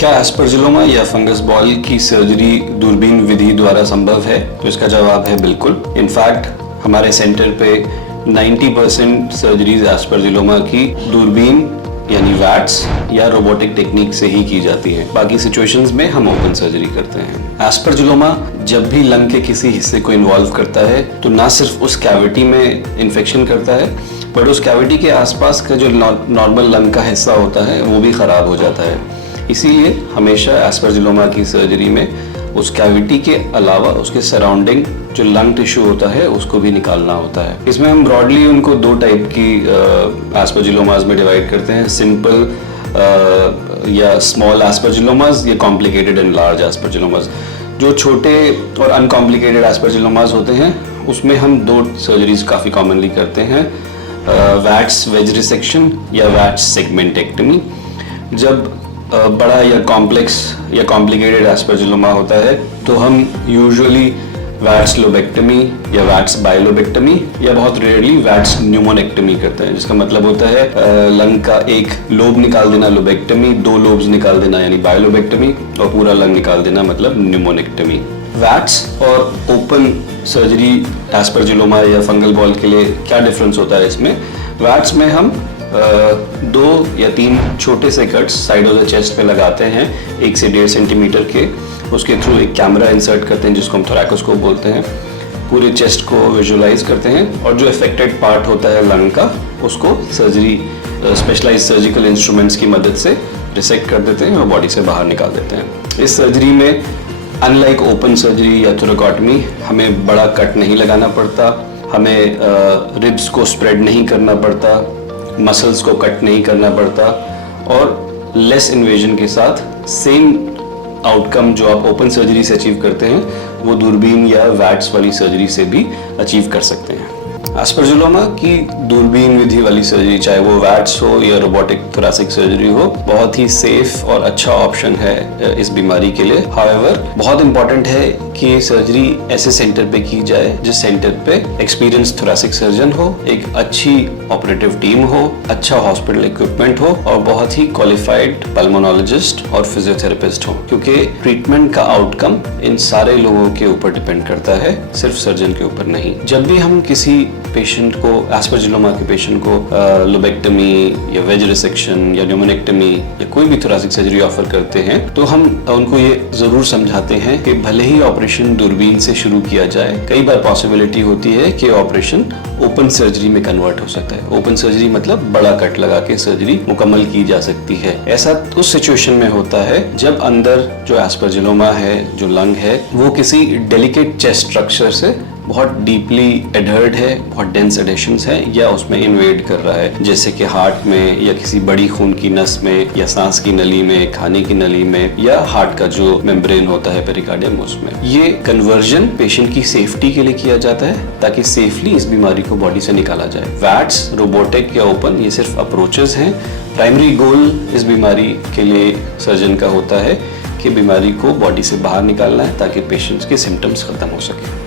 क्या एस्परजिलोमा या fungus ball की सर्जरी दूरबीन विधि द्वारा संभव है? तो इसका जवाब है बिल्कुल। इनफैक्ट हमारे सेंटर पे 90% सर्जरीज एस्परजिलोमा की दूरबीन यानी वैट्स या रोबोटिक टेक्निक से ही की जाती हैं। बाकी सिचुएशंस में हम ओपन सर्जरी करते हैं। एस्परजिलोमा जब भी लंग के किसी हिस्से को इन्वॉल्व करता है तो ना सिर्फ उस कैविटी में इन्फेक्शन करता है बट उस कैविटी के आसपास का जो नॉर्मल लंग का हिस्सा होता है वो भी खराब हो जाता है। इसीलिए हमेशा एस्परजिलोमा की सर्जरी में उस कैविटी के अलावा उसके सराउंडिंग जो लंग टिश्यू होता है उसको भी निकालना होता है। इसमें हम ब्रॉडली उनको दो टाइप की एस्परजिलोमास में डिवाइड करते हैं, सिंपल या स्मॉल एस्परजिलोमास या कॉम्प्लिकेटेड एंड लार्ज एस्परजिलोमास। जो छोटे और अनकॉम्प्लिकेटेड एस्परजिलोमास होते हैं उसमें हम दो सर्जरीज काफ़ी कॉमनली करते हैं, वैट्स वेज रिसेक्शन या वैट्स सेगमेंटेक्टमी। जब बड़ा या कॉम्प्लेक्स या कॉम्प्लिकेटेड एस्परजिलोमा होता है तो हम यूजुअली वैट्स लोबेक्टमी या वैट्स बायलोबेक्टमी या बहुत रेयरली वैट्स न्यूमोनेक्टमी करते हैं, जिसका मतलब होता है लंग का एक लोब निकाल देना लोबेक्टमी, दो लोब्स निकाल देना यानी बायलोबेक्टमी और पूरा लंग निकाल देना मतलब न्यूमोनेक्टमी। वैट्स और ओपन सर्जरी एस्परजिलोमा या फंगल बॉल के लिए क्या डिफरेंस होता है इसमें? वैट्स में हम 2 या 3 छोटे से cuts side of the chest पे लगाते हैं 1 से 1.5 सेंटीमीटर के। उसके थ्रू एक कैमरा इंसर्ट करते हैं जिसको हम थोरैकोस्कोप बोलते हैं। पूरे चेस्ट को विजुअलाइज करते हैं और जो अफेक्टेड पार्ट होता है लंग का उसको सर्जरी स्पेशलाइज्ड सर्जिकल इंस्ट्रूमेंट्स की मदद से रिसेक्ट कर देते हैं और बॉडी से बाहर निकाल देते हैं। इस सर्जरी में अनलाइक ओपन सर्जरी या थोरेकोटमी हमें बड़ा कट नहीं लगाना पड़ता, हमें रिब्स को स्प्रेड नहीं करना पड़ता, मसल्स को कट नहीं करना पड़ता और लेस इन्वेजन के साथ सेम आउटकम जो आप ओपन सर्जरी से अचीव करते हैं वो दूरबीन या वैट्स वाली सर्जरी से भी अचीव कर सकते हैं। एस्परजिलोमा की दूरबीन विधि वाली सर्जरी, चाहे वो वैट्स हो या रोबोटिक थोरैसिक सर्जरी हो, बहुत ही सेफ और अच्छा ऑप्शन है इस बीमारी के लिए। हाउएवर बहुत इंपॉर्टेंट है कि ये सर्जरी ऐसे सेंटर पे की जाए जिस सेंटर पे एक्सपीरियंस थोरैसिक सर्जन हो, एक अच्छी ऑपरेटिव टीम हो, अच्छा हॉस्पिटल इक्विपमेंट हो और बहुत ही क्वालिफाइड पल्मोनोलॉजिस्ट और फिजियोथेरेपिस्ट हो, क्योंकि ट्रीटमेंट का आउटकम इन सारे लोगों के ऊपर डिपेंड करता है, सिर्फ सर्जन के ऊपर नहीं। जब भी हम किसी पेशेंट को, एस्परजिलोमा के पेशेंट को लोबेक्टमी या वेज रिसेक्शन या न्यूमोनेक्टमी या कोई भी थोरैसिक सर्जरी ऑफर करते हैं तो हम उनको ये जरूर समझाते हैं कि भले ही ऑपरेशन दूरबीन से शुरू किया जाए, कई बार पॉसिबिलिटी होती है कि ऑपरेशन ओपन सर्जरी में कन्वर्ट हो सकता है। ओपन सर्जरी मतलब बड़ा कट लगा के सर्जरी मुकम्मल की जा सकती है। ऐसा उस सिचुएशन में होता है जब अंदर जो एस्परजिलोमा है, जो लंग है, वो किसी डेलिकेट चेस्ट स्ट्रक्चर से बहुत डीपली एडहर्ड है, बहुत डेंस एडेशंस है या उसमें इन्वेड कर रहा है, जैसे कि हार्ट में या किसी बड़ी खून की नस में या सांस की नली में, खाने की नली में या हार्ट का जो मेम्ब्रेन होता है पेरिकार्डियम उसमें। ये कन्वर्जन पेशेंट की सेफ्टी के लिए किया जाता है ताकि सेफली इस बीमारी को बॉडी से निकाला जाए। वैट्स, रोबोटिक या ओपन ये सिर्फ अप्रोचेस हैं। प्राइमरी गोल इस बीमारी के लिए सर्जन का होता है कि बीमारी को बॉडी से बाहर निकालना है ताकि पेशेंट्स के सिम्टम्स खत्म हो सके।